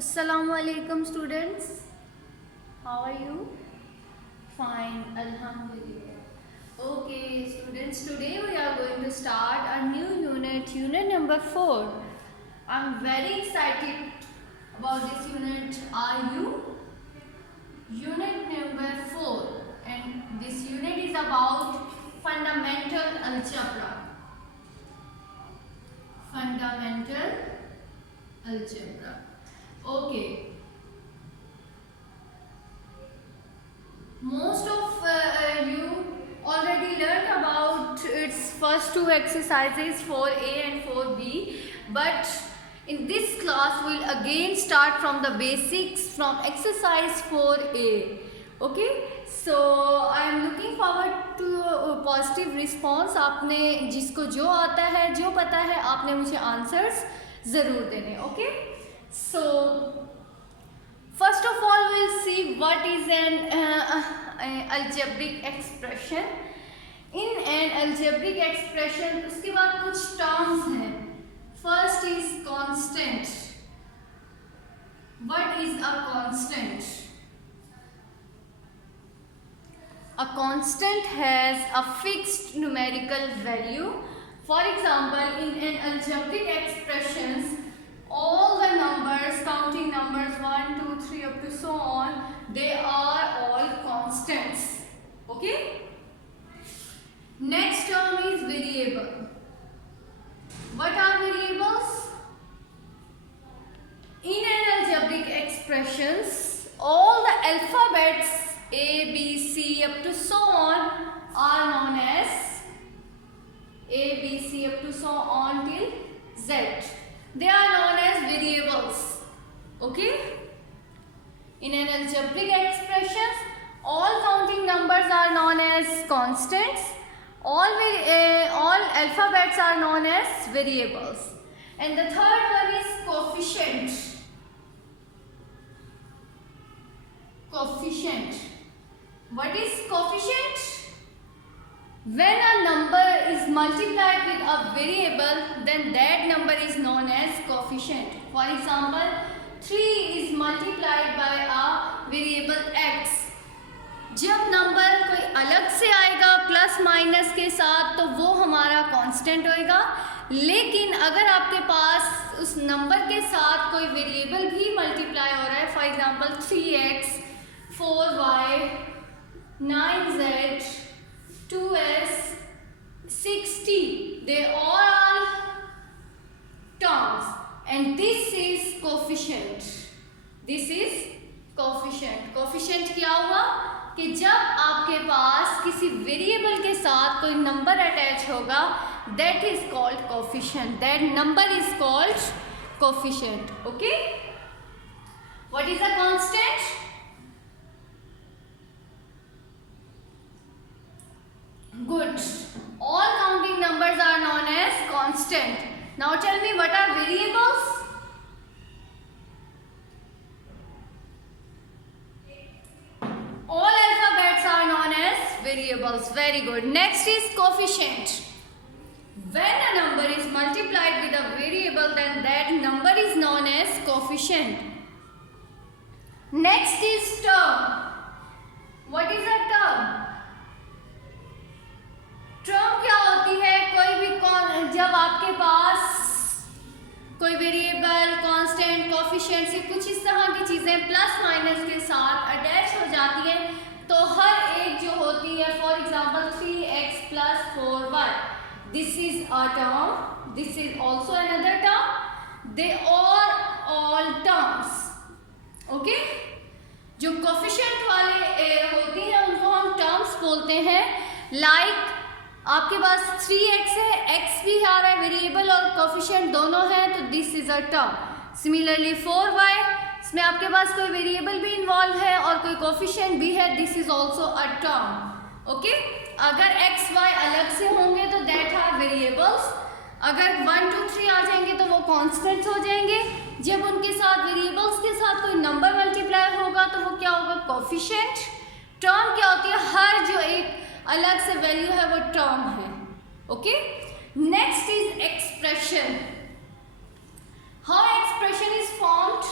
Assalamu alaikum students. How are you? Fine, alhamdulillah. Okay students, today we are going to start a new unit number 4. I'm very excited about this unit. Are you? Unit number 4, and this unit is about fundamental algebra. Fundamental algebra. Okay. Most of you already learned about its first two exercises 4a and 4b, but in this class we'll again start from the basics from exercise 4a. Okay, so I am looking forward to a positive response. आपने जिसको जो आता है जो पता है आपने मुझे आंसर्स ज़रूर देने. Okay, so first of all we'll see what is an algebraic expression. In an algebraic expression उसके बाद कुछ terms हैं. First is constant. What is a constant? A constant has a fixed numerical value. For example, in an algebraic expressions, all the numbers, counting numbers 1, 2, 3 up to so on, they are all constants. Okay? Next term is variable. What are variables? In an algebraic expressions, all the alphabets A, B, C up to so on are known as A, B, C up to so on till Z. They are known as variables. Okay? In an algebraic expressions, all counting numbers are known as constants. All alphabets are known as variables. And the third one is coefficient. Coefficient. What is coefficient? When a number is multiplied with a variable, then that number is known as coefficient. For example, 3 is multiplied by a variable x. जब number कोई अलग से आएगा plus minus के साथ तो वो हमारा कांस्टेंट होएगा, लेकिन अगर आपके पास उस नंबर के साथ कोई वेरिएबल भी मल्टीप्लाई हो रहा है, for example 3x, 4y, 9z, 2s, 60, they all are terms, and this is coefficient. This is coefficient. Coefficient क्या हुआ कि जब आपके पास किसी वेरिएबल के साथ कोई नंबर अटैच होगा, that is called coefficient. That number is called coefficient. Okay? What is a constant? Good. All counting numbers are known as constant. Now tell me, what are variables? All alphabets are known as variables. Very good. Next is coefficient. When a number is multiplied with a variable, then that number is known as coefficient. Next is term. What is a term? Term क्या होती है? कोई भी जब आपके पास कोई variable, constant, coefficient से कुछ इस तरह की चीज़ें प्लस माइनस के साथ अटैच हो जाती हैं, तो हर एक जो होती है, for example 3x plus 4y, this is a term, this is also another term, they are all terms. Okay? जो कोफिशिएंट वाले होती हैं उनको हम टर्म्स बोलते हैं. लाइक आपके पास 3x है, x भी आ रहा है वेरिएबल और कोफिशिएंट दोनों हैं, तो this is a term. Similarly 4y, इसमें आपके पास कोई वेरिएबल भी इन्वॉल्व है और कोई कोफिशिएंट भी है, this is also a term. Okay? अगर x y अलग से होंगे तो दैट आर वेरिएबल्स. अगर 1 2 3 आ जाएंगे तो वो कॉन्स्टेंट्स हो जाएंगे. जब उनके साथ वेरिएबल्स के साथ कोई नंबर मल्टीप्लाई होगा तो वो क्या होगा? कोफिशिएंट. टर्म क्या होती है? हर जो एक अलग से वैल्यू है वो टर्म है. Okay? Next is expression. How expression is formed?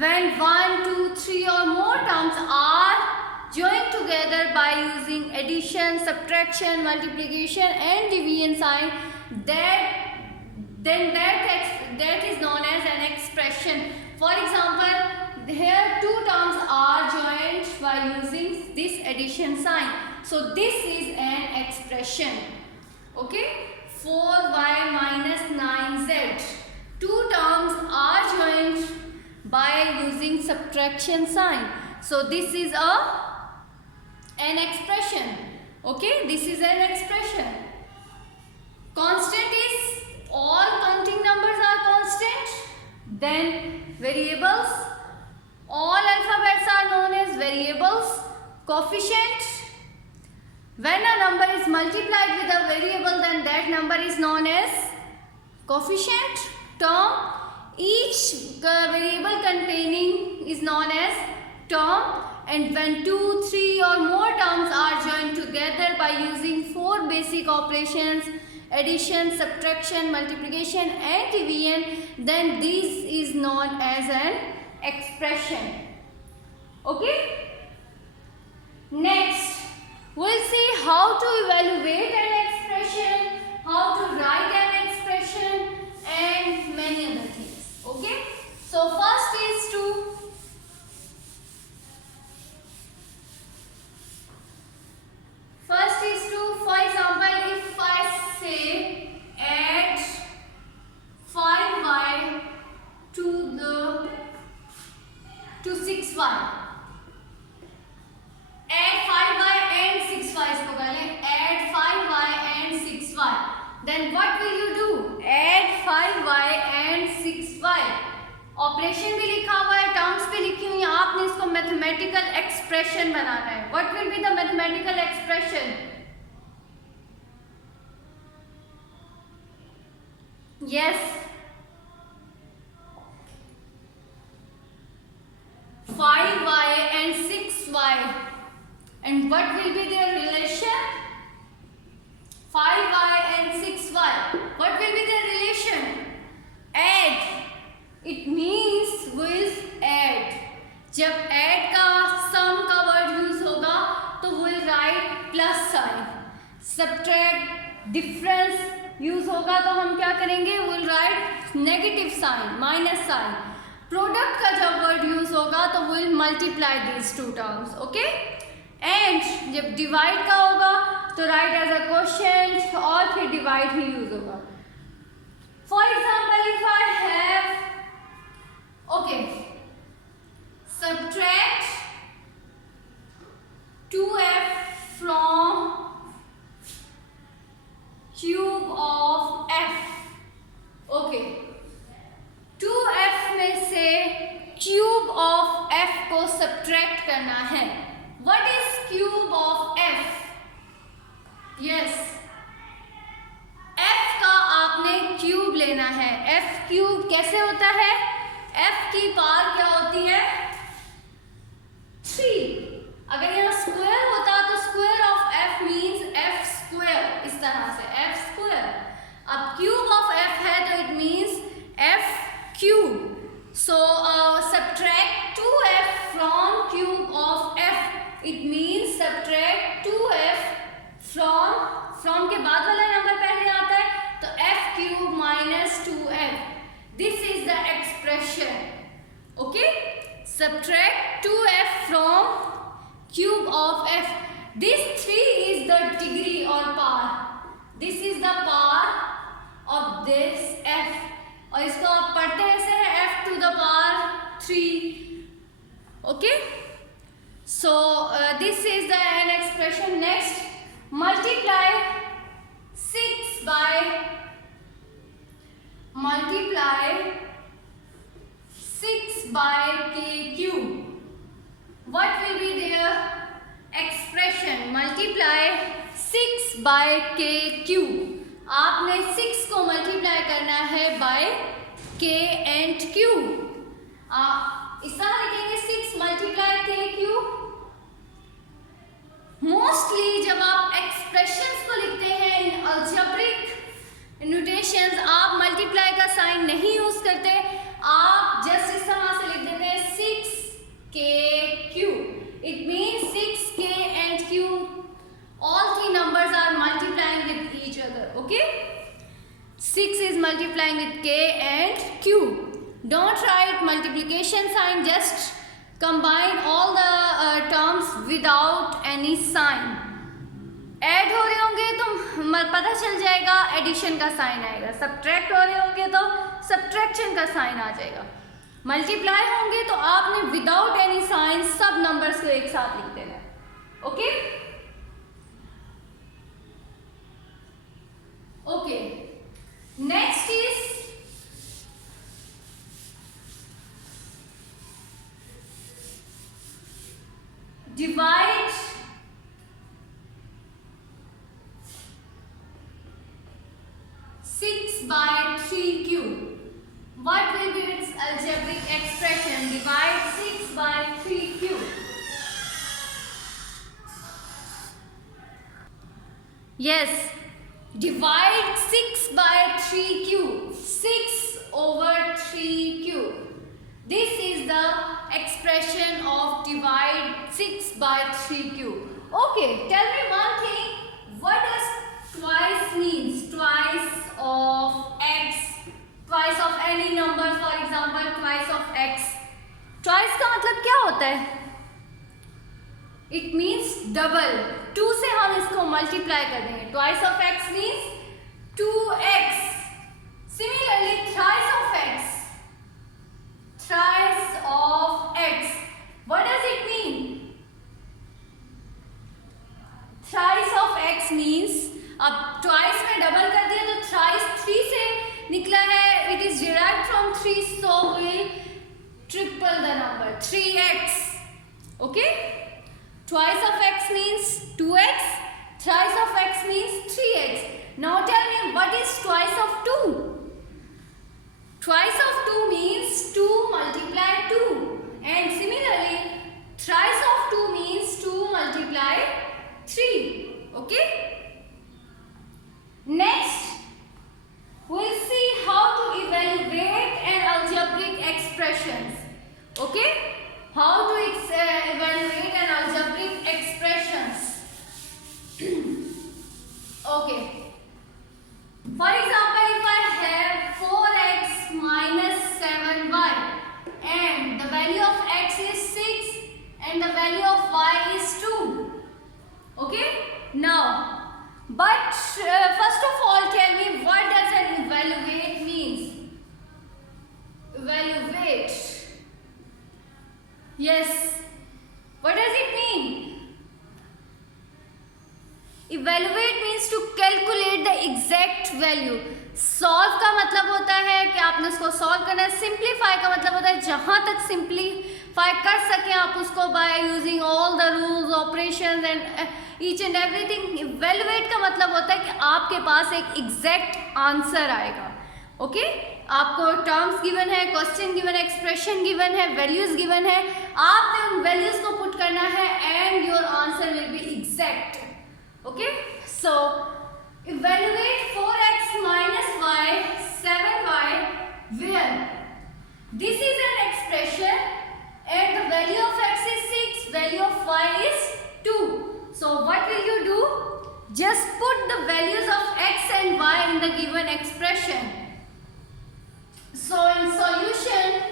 when 1, 2, 3 or more terms are joined together by using addition, subtraction, multiplication and division sign, that is known as an expression. For example, here two terms are joined by using this addition sign. So this is an expression. Okay, 4y minus 9z. Two terms are joined by using subtraction sign. So this is an expression. Okay, this is an expression. Constant is all counting numbers are constant. Then variables, all alphabets are known as variables. Coefficient, when a number is multiplied with a variable, then that number is known as coefficient. Term, each variable containing is known as term. And when 2, 3 or more terms are joined together by using 4 basic operations, addition, subtraction, multiplication and division, then this is known as an expression. Okay? Next, we'll see how to evaluate an expression, how to write an expression and many other things. Okay? So first is to for example, if I say add 5y to 6y, add 5y and 6y, इसको कर लें, add 5y and 6y, then what will you do? Add 5y and 6y. Operation भी लिखा हुआ है, terms भी लिखी हुई हैं, आपने इसको मैथमेटिकल एक्सप्रेशन बनाना है. What will be the mathematical expression? Yes, 5y and 6y, and what will be their relation? 5y and 6y, what will be their relation? Add. It means will add. जब add का sum का word use होगा तो will write plus sign. Subtract, difference use होगा तो हम क्या करेंगे? will write negative sign, minus sign. Product का जब word use होगा तो will multiply these two terms. Okay? And जब divide का होगा तो write as a quotient और फिर divide ही use होगा. For example, if I have subtract 2f from cube of f. Okay, 2f में से cube of f को subtract करना है. What is cube of f? Yes, f का आपने cube लेना है. f cube कैसे होता है? f की पावर क्या होती है? 3. अगर यहाँ स्क्वायर होता तो square of f means f square, इस तरह से f स्क्वायर. अब क्यूब ऑफ f है तो it means f cube. So subtract 2f from cube of f, it means subtract 2f from के बाद वाला नंबर पहले आता है तो f cube minus 2f. This is the expression. Okay? Subtract 2f from cube of f. This 3 is the degree or power. This is the power of this f. और इसको आप पढ़ते ऐसे हैं f to the power 3. Okay? So this is the an expression. Next, multiply 6 by k cube. What will be their expression? Multiply 6 by k cube. आपने 6 को multiply करना है by k and q. इस तरह लिखेंगे 6 मल्टीप्लाई k cube. मोस्टली जब आप expressions को लिखते हैं इन अलजेब्रिक नोटेशंस, आप मल्टीप्लाई का साइन नहीं यूज करते, आप जस्ट इस तरह से लिख देते हैं K, Q. It means 6, K and Q, all three numbers are multiplying with each other. Okay? 6 is multiplying with K and Q. Don't write multiplication sign, just combine all the terms without any sign. Add हो रहे होंगे तो पता चल जाएगा addition का sign आएगा, subtract हो रहे होंगे तो सब्ट्रैक्शन का साइन आ जाएगा, मल्टीप्लाई होंगे तो आपने विदाउट एनी साइन सब नंबर्स को एक साथ लिख देना है. Okay okay. Next is divide 6 by 3q. What will be its algebraic expression? Divide 6 by 3q. Yes, divide 6 by 3q. 6 over 3q. This is the expression of divide 6 by 3q. Okay, tell me one thing. What does twice means? Twice of x. Twice of any number, for example, twice of x. Twice का मतलब क्या होता है? It means double. 2 से हम इसको multiply कर देंगे. Twice of x means 2x. Similarly, thrice of x. Thrice of x. What does it mean? Thrice of x means, अब twice में double कर दिया तो thrice 3 से निकला है. It is derived from 3, so we'll triple the number, 3x. Okay? Twice of x means 2x. Thrice of x means 3x. Now tell me, what is twice of 2? Twice of 2 means 2 multiply 2. And similarly, thrice of 2 means 2 multiply 3. Okay? Next, we'll see how to evaluate an algebraic expressions. Okay? How to evaluate an algebraic expressions. Okay. For example, if I have 4x minus 7y and the value of x is 6 and the value of y is 2. Okay? Now, but first of all, tell me, what does an evaluate means? Evaluate. Yes. What does it mean? Evaluate means to calculate the exact value. Solve का मतलब होता है कि आपने उसको solve करना है. Simplify का मतलब होता है जहाँ तक simplify कर सकें आप उसको by using all the rules, operations and each and everything. Evaluate का मतलब होता है कि आपके पास एक exact answer आएगा. ओके? आपको terms given है, question given है, expression given है, values given है. आपने उन values को put करना है and your answer will be exact. Okay, so evaluate 4x minus y, 7y, where this is an expression and the value of x is 6, value of y is 2. So what will you do? Just put the values of x and y in the given expression. So in solution,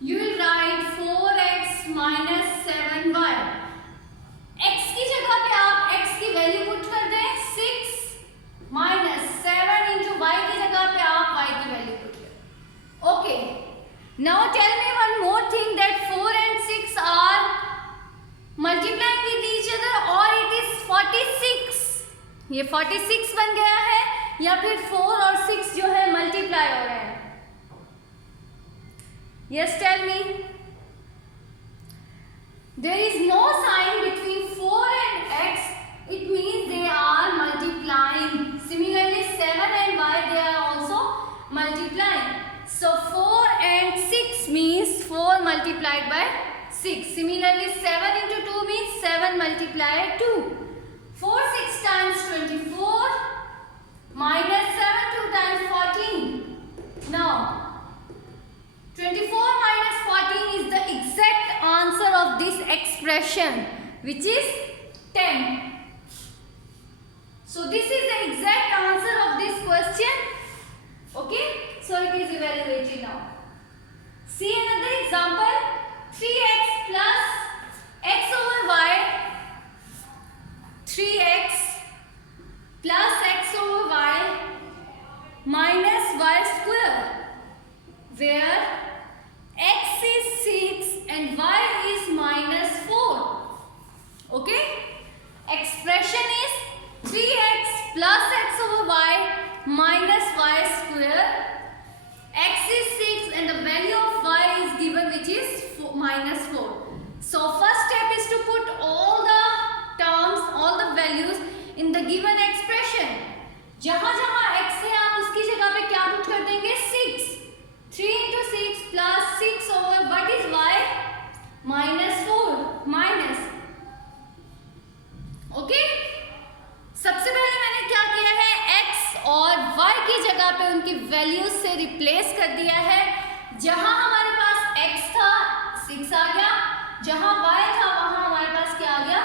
you will write 4x minus 7y. x की जगह पे आप x की value put कर दें 6 minus 7 into y की जगह पे आप y की वैल्यू पुट करें. Okay. Now tell me one more thing, that 4 and 6 are multiplying with each other or it is 46. ये 46 बन गया है या फिर 4 और 6 जो है मल्टीप्लाई हो रहे हैं. Yes, tell me. There is no sign between 4 and x. It means they are multiplying. Similarly, 7 and y, they are also multiplying. So 4 and 6 means 4 multiplied by 6. Similarly, 7 into 2 means 7 multiplied 2. 4 6 times 24 minus 7 2 times 14. Now, 24 minus 14 is the exact answer of this expression, which is 10. So this is the exact answer of this question. Okay, so it is evaluated now. See another example. 3x plus x over y, 3x plus x over y minus y square, where x is 6 and y is minus 4. Okay, expression is 3x plus x over y minus y square. X is 6 and the value of y is given, which is minus 4. So first step is to put all the terms, all the values in the given expression. जहाँ जहाँ x है आप उसकी जगह पे क्या put कर देंगे? 6. 3 into 6 plus 6 over what is y? Minus 4. Minus. Okay? सबसे पहले मैंने क्या किया है? x और y की जगह पे उनकी वैल्यूज से रिप्लेस कर दिया है. जहाँ हमारे पास x था 6 आ गया, जहाँ y था वहाँ हमारे पास क्या आ गया?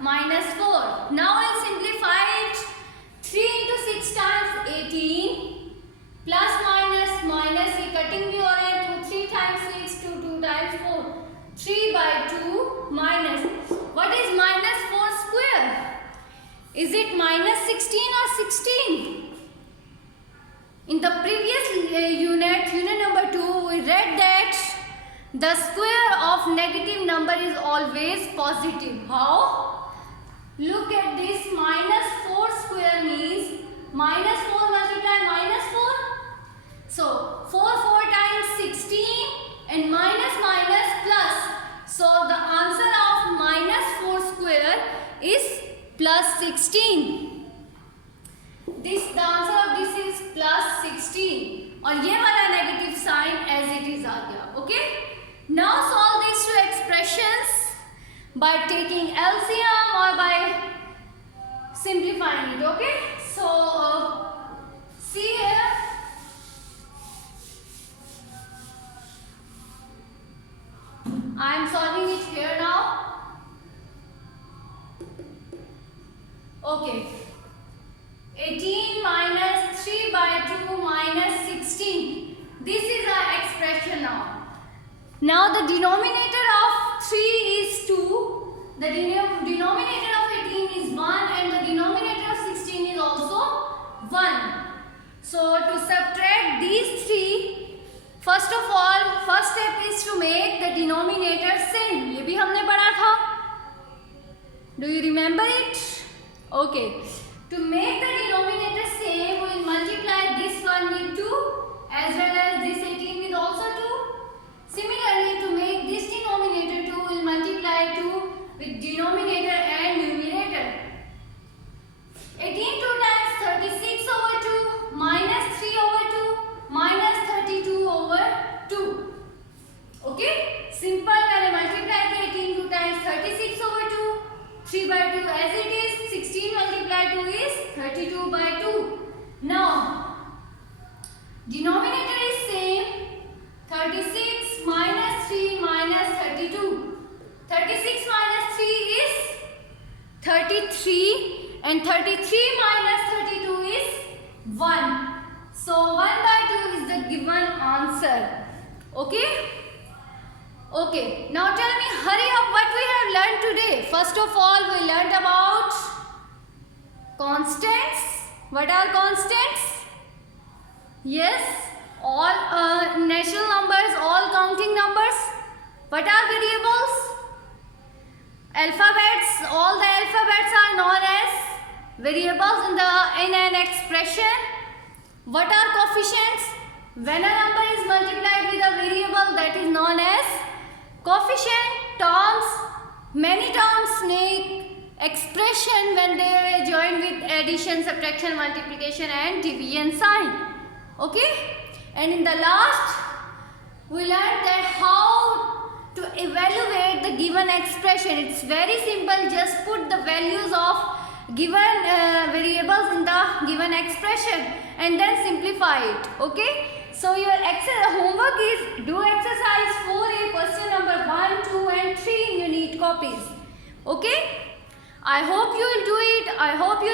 Minus 4. Now I'll simplify it. 3 into 6 times 18 plus minus minus ये कटिंग भी हो रहा है. 3 times 6 2 times 4 3 by 2 minus what is minus 4 square? Is it minus 16 or 16? In the previous unit number 2, we read that the square of negative number is always positive. How? Look at this. Minus 4 square means minus 4 multiply minus 4. So 4 times 16 and minus minus plus. So the answer of minus 4 square is plus 16. The answer of this is plus 16. और ये वाला negative sign as it is आ गया. Okay? Now solve these two expressions by taking LCM or by simplifying it. Okay? So see here. I am solving it here now. Okay. 18 minus 3 by 2 minus 16. This is our expression now. Now the denominator of 3 is 2. The denominator of 18 is 1 and the denominator of 16 is also 1. So to subtract these three, first of all, first step is to make the denominator same. ये भी हमने पढ़ा था. Do you remember it? Okay. To make the denominator same, we will multiply this one with 2 as well as this 18 with also 2. Similarly, to make this denominator 2, we will multiply 2 with denominator and numerator. 18 2 times 36 over 2 minus 3 over 2 minus 32 over 2. Okay? Simple. मैंने multiply किया 18 2 times 36 over 2. 3 by 2 as it is. 16 multiplied 2 is 32 by 2. Now, denominator is same. 36 minus 3 minus 32. 36 minus 3 is 33 and 33 minus 32 is 1. So 1 by 2 is the given answer. Okay? Okay. Now tell me, hurry up, what we have learned today. First of all, we learned about constants. What are constants? Yes. All natural numbers, all counting numbers. What are variables? Alphabets. All the alphabets are known as variables in an expression. What are coefficients? When a number is multiplied with a variable, that is known as coefficient. Terms. Many terms make expression when they are joined with addition, subtraction, multiplication and division sign. Okay? And in the last, we learned that how to evaluate the given expression. It's very simple. Just put the values of given variables in the given expression and then simplify it. Okay? So your homework is do exercise 4A, question number 1, 2 and 3 in your NEET copies. Okay? I hope you will do it. I hope you